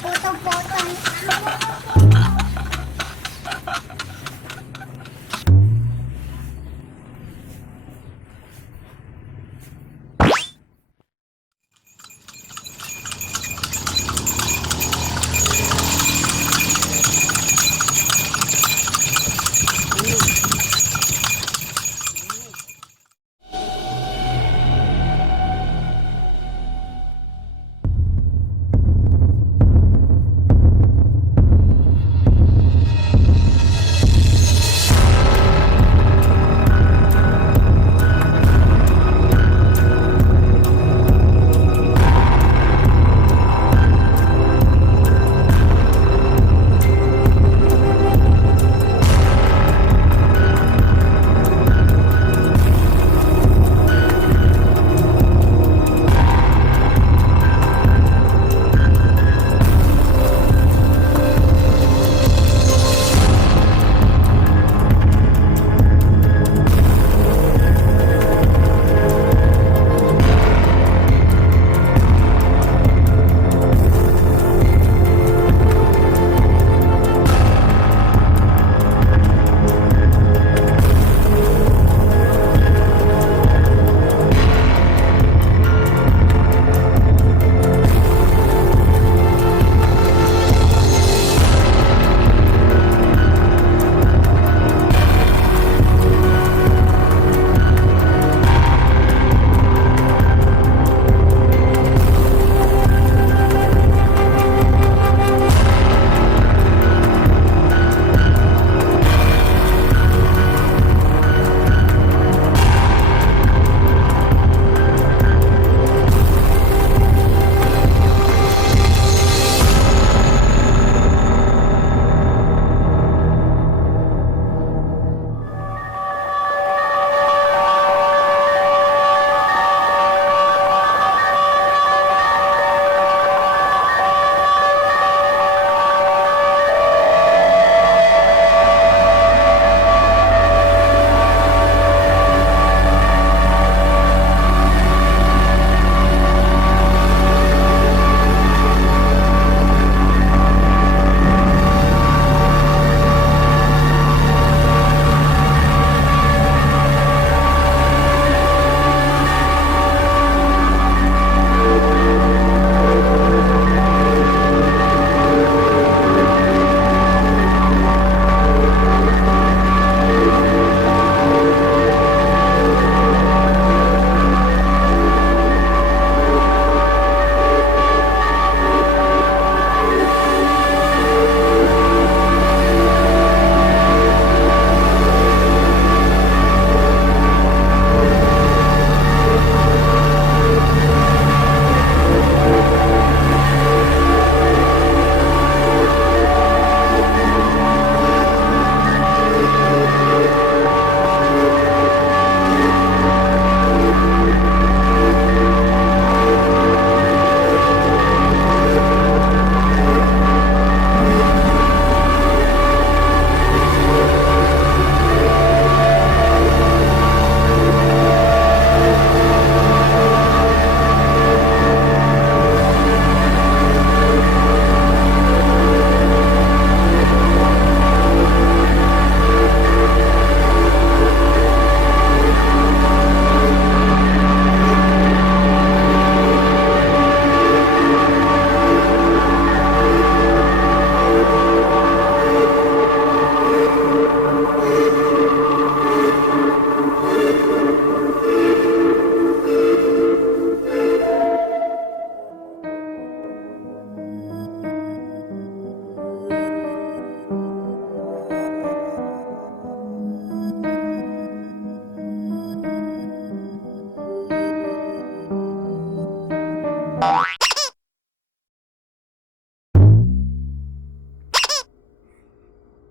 Potong-potong.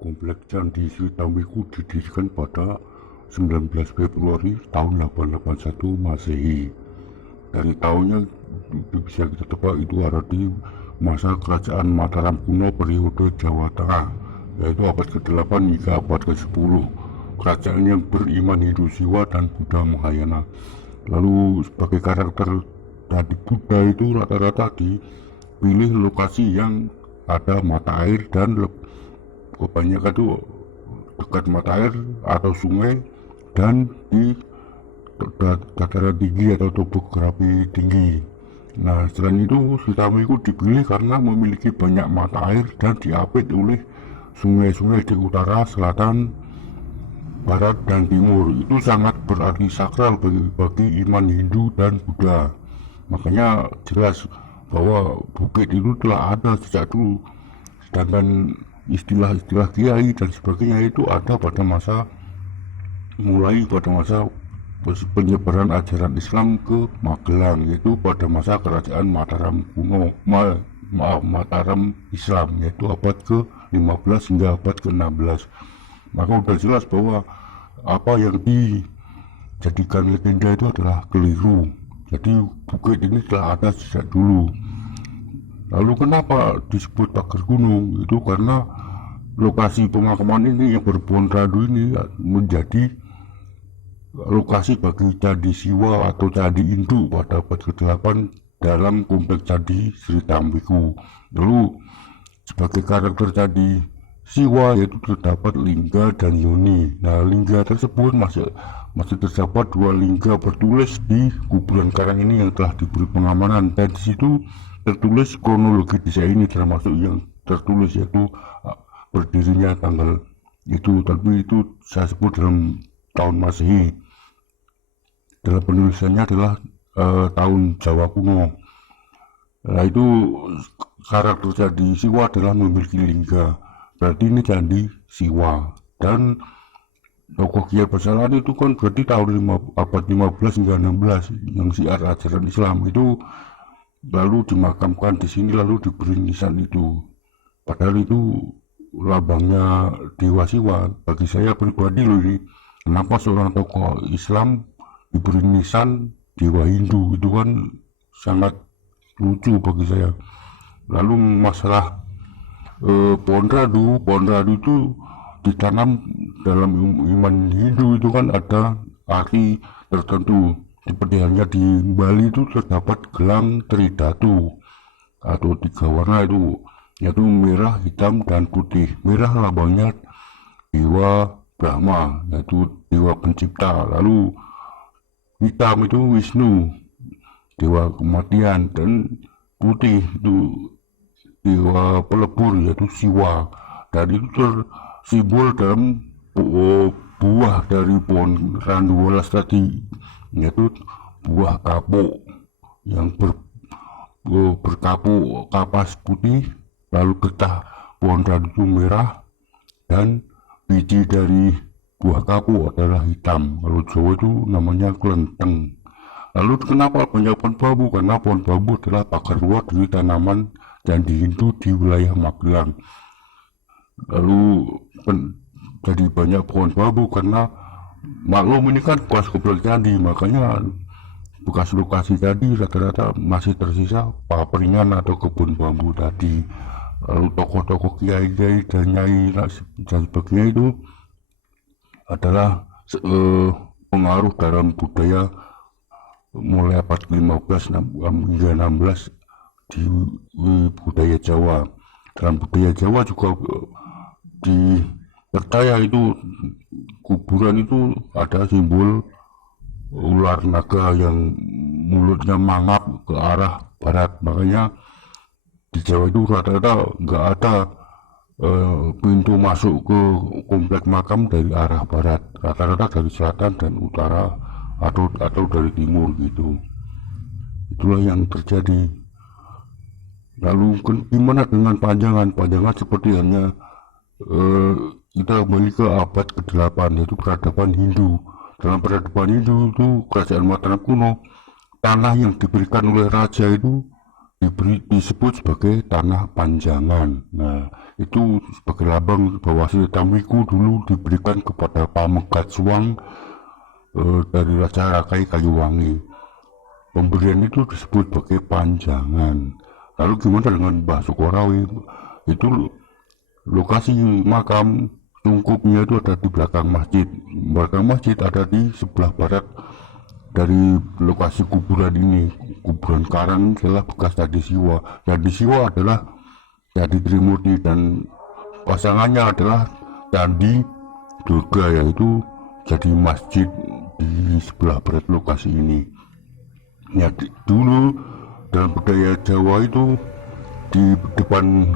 Komplek Candi Suitamiku didirikan pada 19 Februari tahun 881 Masehi. Dari tahunnya bisa kita tebak itu ada di masa kerajaan Mataram kuno periode Jawa Tengah, yaitu abad ke-8 hingga abad ke-10. Kerajaan yang beriman Hindu Siwa dan Buddha Mahayana. Lalu sebagai karakter candi Buddha itu rata-rata dipilih lokasi yang ada mata air dan kebanyakan itu dekat mata air atau sungai dan di dataran tinggi atau topografi tinggi. Nah, selain itu Sitami itu dipilih karena memiliki banyak mata air dan diapit oleh sungai-sungai di utara, selatan, barat, dan timur. Itu sangat berarti sakral bagi iman Hindu dan Buddha. Makanya jelas bahwa bukit itu telah ada sejak dulu. Sedangkan istilah-istilah kiai dan sebagainya itu ada pada masa penyebaran ajaran Islam ke Magelang, yaitu pada masa kerajaan Mataram kuno, Mataram Islam, yaitu abad ke-15 hingga abad ke-16. Maka udah jelas bahwa apa yang dijadikan legenda itu adalah keliru. Jadi bukit ini telah ada sejak dulu. Lalu kenapa disebut pagar gunung? Itu karena lokasi pemakaman ini yang berpon radu ini menjadi lokasi bagi Candi Siwa atau Candi Induk pada abad ke-8 dalam kompleks Candi Sri Tambiku. Lalu sebagai karakter Candi Siwa yaitu terdapat lingga dan yoni. Nah, lingga tersebut masih terdapat 2 lingga bertulis di kuburan karang ini yang telah diberi pengamanan, dan di situ tertulis kronologi desa ini, termasuk yang tertulis yaitu berdirinya tanggal itu, tapi itu saya sebut dalam tahun Masehi. Dalam penulisannya adalah tahun Jawa kuno. Nah, itu karakter Candi Siwa adalah memiliki lingga, berarti ini Candi Siwa. Dan tokoh Kiai Pasaran itu kan berarti tahun abad 15 hingga 16 yang siar ajaran Islam itu lalu dimakamkan di sini, lalu diberi nisan itu. Padahal itu lambangnya Dewa Siwa. Bagi saya pribadi loh ini, kenapa seorang tokoh Islam diberi nisan Dewa Hindu? Itu kan sangat lucu bagi saya. Lalu masalah pohon radu itu ditanam dalam iman Hindu itu kan ada arti tertentu. Seperti halnya di Bali itu terdapat gelang Tridatu atau 3 warna itu, yaitu merah, hitam, dan putih. Merah lambangnya Dewa Brahma, yaitu Dewa Pencipta. Lalu hitam itu Wisnu, Dewa Kematian, dan putih itu Dewa Pelebur, yaitu Siwa. Dan itu tersimbol dalam buah dari pohon randu welas tadi, yaitu buah kapuk yang berkapuk kapas putih, lalu getah pohon randu itu merah, dan biji dari buah kapuk adalah hitam. Kalau Jawa itu namanya kelenteng. Lalu kenapa banyak pohon bambu? Karena pohon bambu adalah pagar luar dari tanaman Candi Hindu di wilayah Magelang. Lalu jadi banyak pohon bambu karena maklum ini kan bekas komplek candi, makanya bekas lokasi tadi rata-rata masih tersisa papringan atau kebun bambu tadi. Lalu tokoh-tokoh kiai-kiai dan nyai dan sebagainya itu adalah pengaruh dalam budaya mulai abad 15 hingga 16 di budaya Jawa. Dalam budaya Jawa juga dipercaya itu kuburan itu ada simbol ular naga yang mulutnya mangap ke arah barat. Makanya di Jawa itu rata-rata nggak ada pintu masuk ke komplek makam dari arah barat, rata-rata dari selatan dan utara atau dari timur gitu. Itulah yang terjadi. Lalu gimana dengan panjangan seperti hanya kita kembali ke abad ke-8, yaitu peradaban Hindu. Dalam peradaban Hindu itu kerajaan Mataram kuno, tanah yang diberikan oleh raja itu disebut sebagai tanah panjangan. Nah, itu sebagai lambang bahwa Sri Tambiku dulu diberikan kepada Pamegat Suwang dari Raja Rakai Kayuwangi. Pemberian itu disebut sebagai panjangan. Lalu gimana dengan Mbah Sukorawi? Itu lokasi makam tungkupnya itu ada di belakang masjid. Belakang masjid ada di sebelah barat dari lokasi kuburan ini. kuburan karang adalah bekas Candi Siwa. Candi Siwa adalah Candi Trimurti dan pasangannya adalah Candi Durga, yaitu jadi masjid di sebelah barat lokasi ini. Ya, dulu dalam budaya Jawa itu di depan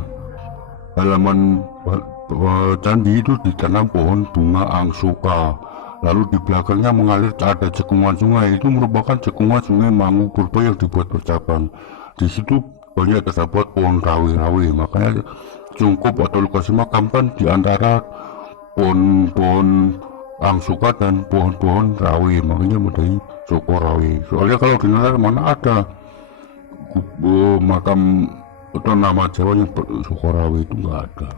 halaman candi itu ditanam pohon bunga angsuka, lalu di belakangnya mengalir ada cekungan sungai. Itu merupakan cekungan sungai Mangu Purba yang dibuat bercabang. Di situ banyak terdapat pohon rawe-rawe, makanya cungkup atau lokasi makam kan di antara pohon-pohon angsuka dan pohon-pohon rawe, makanya menjadi Soko Rawe. Soalnya kalau di mana ada makam atau nama Jawa yang Soko Rawe itu nggak ada.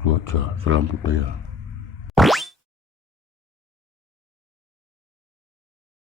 Itu aja. Salam budaya.